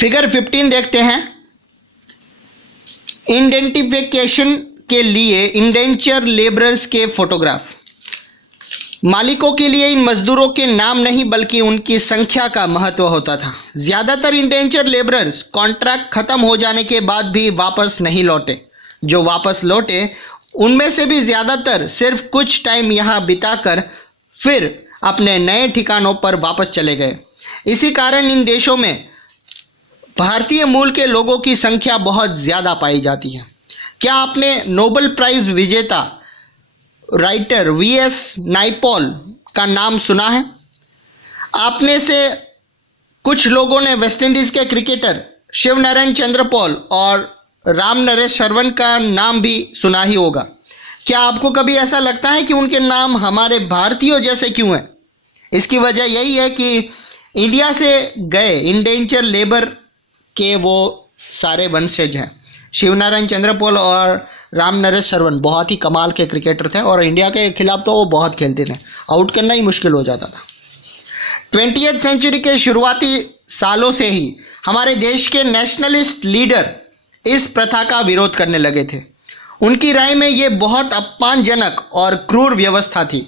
Figure 15 देखते हैं। Identification के लिए इंडेंचर लेबरर्स के फोटोग्राफ। मालिकों के लिए इन मजदूरों के नाम नहीं बल्कि उनकी संख्या का महत्व होता था। ज्यादातर इंडेंचर लेबरर्स कॉन्ट्रैक्ट खत्म हो जाने के बाद भी वापस नहीं लौटे। जो वापस लौटे उनमें से भी ज्यादातर सिर्फ कुछ टाइम यहां बिताकर फिर अपने नए ठिकानों पर वापस चले गए। इसी कारण इन देशों में भारतीय मूल के लोगों की संख्या बहुत ज्यादा पाई जाती है। क्या आपने नोबेल प्राइज विजेता राइटर वीएस नाइपॉल का नाम सुना है? आपने से कुछ लोगों ने वेस्ट इंडीज के क्रिकेटर शिवनारायण चंद्रपॉल और रामनरेश शर्वन का नाम भी सुना ही होगा। क्या आपको कभी ऐसा लगता है कि उनके नाम हमारे भारतीयों जैसे क्यों हैं? इसकी वजह यही है कि इंडिया से गए इंडेंचर लेबर के वो सारे वंशज हैं। शिवनारायण चंद्रपॉल और रामनरेश शर्वन बहुत ही कमाल के क्रिकेटर थे और इंडिया के खिलाफ तो वो बहुत खेलते थे, आउट करना ही मुश्किल हो जाता था। 20वीं सेंचुरी के शुरुआती सालों से ही हमारे देश के नेशनलिस्ट लीडर इस प्रथा का विरोध करने लगे थे। उनकी राय में ये बहुत अपमानजनक और क्रूर व्यवस्था थी।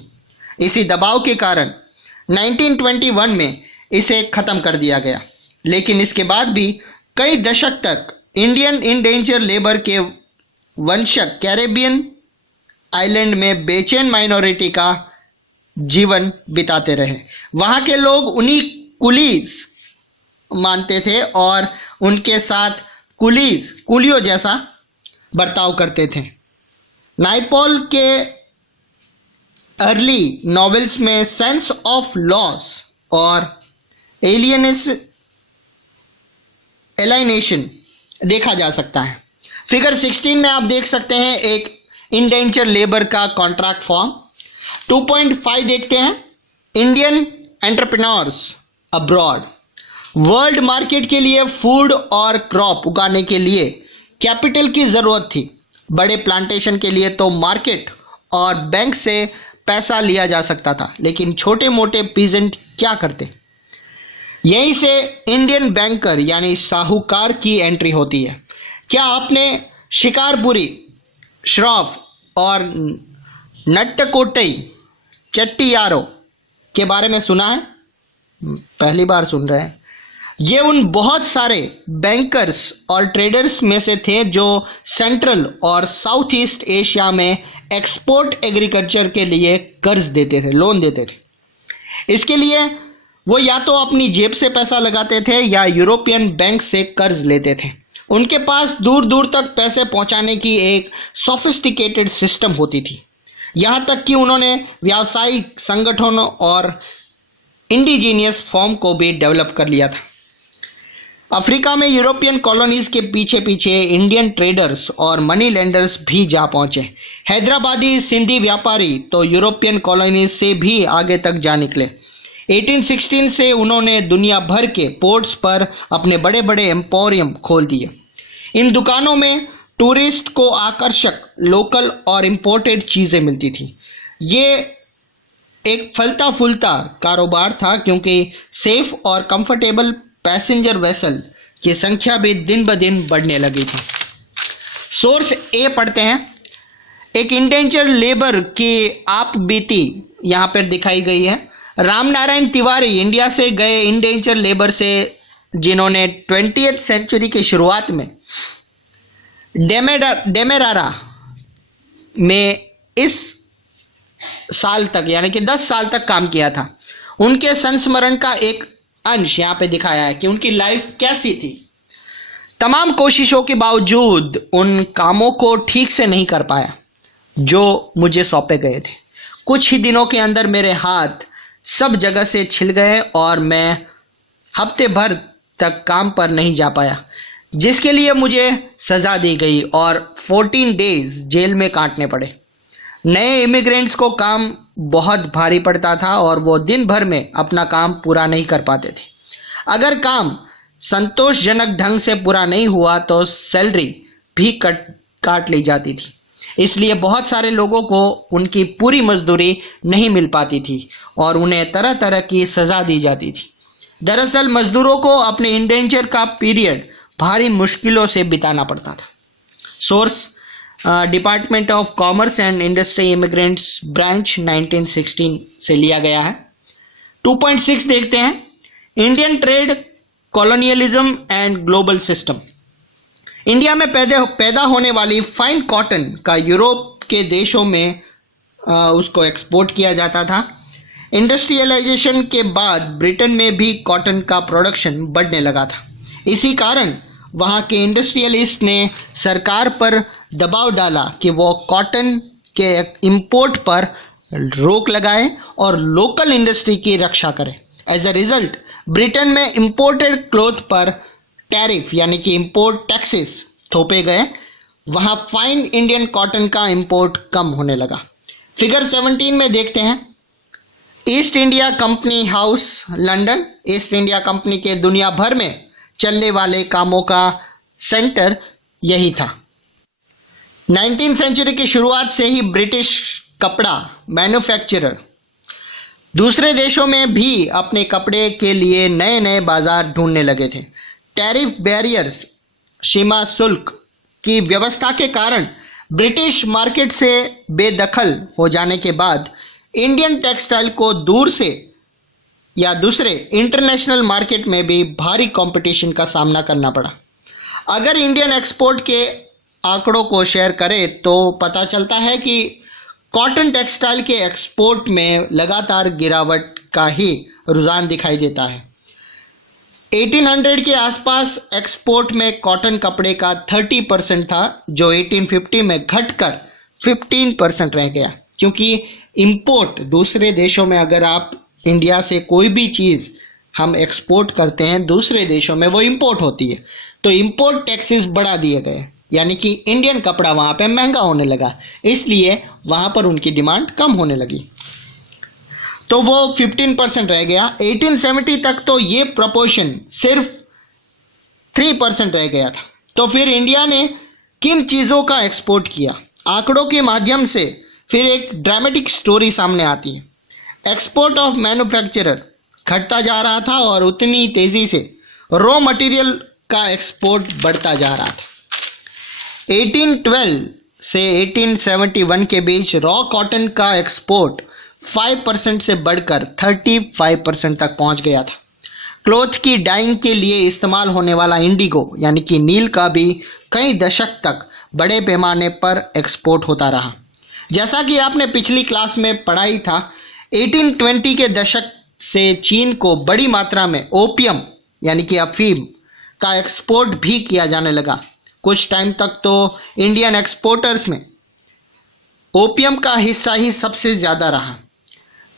इसी दबाव के कारण 1921 में इसे खत्म कर दिया गया, लेकिन इसके बाद भी कई दशक तक इंडियन इंडेंचर लेबर के वंशक कैरेबियन आइलैंड में बेचैन माइनॉरिटी का जीवन बिताते रहे। वहां के लोग उन्हीं कुलीज मानते थे और उनके साथ कुलियों जैसा बर्ताव करते थे। नाइपॉल के अर्ली नॉवेल्स में सेंस ऑफ लॉस और एलिनेशन देखा जा सकता है। फिगर 16 में आप देख सकते हैं एक इंडेंचर लेबर का कॉन्ट्रैक्ट फॉर्म। 2.5 देखते हैं। Indian entrepreneurs abroad. World market के लिए फूड और क्रॉप उगाने के लिए कैपिटल की ज़रूरत थी। बड़े प्लांटेशन के लिए तो मार्केट और बैंक से पैसा लिया जा सकता था, लेकिन छोटे मोटे पीजेंट क्या करते? यहीं से इंडियन बैंकर यानी साहूकार की एंट्री होती है। क्या आपने शिकारपुरी, श्रॉफ और नट्टकोट्टई चट्टीयारों के बारे में सुना है? पहली बार सुन रहे हैं। ये उन बहुत सारे बैंकर्स और ट्रेडर्स में से थे जो सेंट्रल और साउथ ईस्ट एशिया में एक्सपोर्ट एग्रीकल्चर के लिए कर्ज देते थे, लोन देते थे। इसके लिए वो या तो अपनी जेब से पैसा लगाते थे या यूरोपियन बैंक से कर्ज लेते थे। उनके पास दूर दूर तक पैसे पहुंचाने की एक सोफिस्टिकेटेड सिस्टम होती थी। यहाँ तक कि उन्होंने व्यावसायिक संगठनों और इंडिजीनियस फॉर्म को भी डेवलप कर लिया था। अफ्रीका में यूरोपियन कॉलोनीज के पीछे पीछे इंडियन ट्रेडर्स और मनी लेंडर्स भी जा पहुंचे। हैदराबादी सिंधी व्यापारी तो यूरोपियन कॉलोनीज से भी आगे तक जा निकले। 1816 से उन्होंने दुनिया भर के पोर्ट्स पर अपने बड़े बड़े एम्पोरियम खोल दिए। इन दुकानों में टूरिस्ट को आकर्षक लोकल और इम्पोर्टेड चीज़ें मिलती थी। ये एक फलता फूलता कारोबार था क्योंकि सेफ और कंफर्टेबल पैसेंजर वेसल की संख्या भी दिन ब दिन बढ़ने लगी थी। सोर्स ए पढ़ते हैं। एक इंडेंचर लेबर की आप बीती यहाँ पर दिखाई गई है। रामनारायण तिवारी इंडिया से गए इंडेंचर लेबर से जिन्होंने 20वीं सेंचुरी की शुरुआत में डेमेरारा में इस साल तक यानी कि 10 साल तक काम किया था। उनके संस्मरण का एक अंश यहाँ पे दिखाया है कि उनकी लाइफ कैसी थी। तमाम कोशिशों के बावजूद उन कामों को ठीक से नहीं कर पाया जो मुझे सौंपे गए थे। कुछ ही दिनों के अंदर मेरे हाथ सब जगह से छिल गए और मैं हफ्ते भर तक काम पर नहीं जा पाया, जिसके लिए मुझे सज़ा दी गई और 14 डेज जेल में काटने पड़े। नए इमिग्रेंट्स को काम बहुत भारी पड़ता था और वो दिन भर में अपना काम पूरा नहीं कर पाते थे। अगर काम संतोषजनक ढंग से पूरा नहीं हुआ तो सैलरी भी काट ली जाती थी। इसलिए बहुत सारे लोगों को उनकी पूरी मजदूरी नहीं मिल पाती थी और उन्हें तरह तरह की सज़ा दी जाती थी। दरअसल मजदूरों को अपने इंडेंचर का पीरियड भारी मुश्किलों से बिताना पड़ता था। Source department of commerce and industry immigrants branch 1916 से लिया गया है। 2.6 देखते हैं, Indian trade, colonialism and global system. India में पैदा होने वाली फाइन कॉटन का यूरोप के देशों में उसको एक्सपोर्ट किया जाता था। इंडस्ट्रियलाइजेशन के बाद ब्रिटेन में भी कॉटन का प्रोडक्शन बढ़ने लगा था। इसी कारण वहाँ के इंडस्ट्रियलिस्ट ने सरकार पर दबाव डाला कि वो कॉटन के इंपोर्ट पर रोक लगाए और लोकल इंडस्ट्री की रक्षा करें। एज अ रिजल्ट ब्रिटेन में इंपोर्टेड क्लोथ पर टैरिफ यानी कि इंपोर्ट टैक्सेस थोपे गए। वहाँ फाइन इंडियन कॉटन का इंपोर्ट कम होने लगा। फिगर 17 में देखते हैं, east India company house London. East India company के दुनिया भर में चलने वाले कामों का सेंटर यही था। 19वीं सेंचुरी की शुरुआत से ही ब्रिटिश कपड़ा मैन्युफैक्चरर दूसरे देशों में भी अपने कपड़े के लिए नए नए बाजार ढूंढने लगे थे। टैरिफ बैरियर्स, सीमा शुल्क की व्यवस्था के कारण ब्रिटिश मार्केट से बेदखल हो जाने के बाद इंडियन टेक्सटाइल को दूर से या दूसरे इंटरनेशनल मार्केट में भी भारी कंपटीशन का सामना करना पड़ा। अगर इंडियन एक्सपोर्ट के आंकड़ों को शेयर करें तो पता चलता है कि कॉटन टेक्सटाइल के एक्सपोर्ट में लगातार गिरावट का ही रुझान दिखाई देता है। 1800 के आसपास एक्सपोर्ट में कॉटन कपड़े का 30% था, जो 1850 में घटकर 15% रह गया। क्योंकि इंपोर्ट दूसरे देशों में, अगर आप इंडिया से कोई भी चीज़ हम एक्सपोर्ट करते हैं दूसरे देशों में, वो इंपोर्ट होती है, तो इंपोर्ट टैक्सेस बढ़ा दिए गए, यानी कि इंडियन कपड़ा वहाँ पे महंगा होने लगा, इसलिए वहाँ पर उनकी डिमांड कम होने लगी, तो वो 15% रह गया। 1870 तक तो ये प्रपोर्शन सिर्फ 3% रह गया था। तो फिर इंडिया ने किन चीज़ों का एक्सपोर्ट किया? आंकड़ों के माध्यम से फिर एक ड्रामेटिक स्टोरी सामने आती है। एक्सपोर्ट ऑफ मैन्युफैक्चरर घटता जा रहा था और उतनी तेज़ी से रॉ मटेरियल का एक्सपोर्ट बढ़ता जा रहा था। 1812 से 1871 के बीच रॉ कॉटन का एक्सपोर्ट 5% से बढ़कर 35% तक पहुंच गया था। क्लॉथ की डाइंग के लिए इस्तेमाल होने वाला इंडिगो यानी कि नील का भी कई दशक तक बड़े पैमाने पर एक्सपोर्ट होता रहा। जैसा कि आपने पिछली क्लास में पढ़ाई था, 1820 के दशक से चीन को बड़ी मात्रा में ओपियम यानी कि अफीम का एक्सपोर्ट भी किया जाने लगा। कुछ टाइम तक तो इंडियन एक्सपोर्टर्स में ओपियम का हिस्सा ही सबसे ज़्यादा रहा।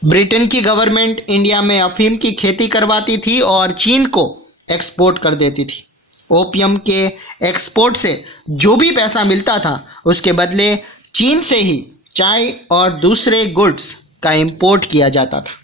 ब्रिटेन की गवर्नमेंट इंडिया में अफीम की खेती करवाती थी और चीन को एक्सपोर्ट कर देती थी। ओपियम के एक्सपोर्ट से जो भी पैसा मिलता था उसके बदले चीन से ही चाय और दूसरे गुड्स का इंपोर्ट किया जाता था।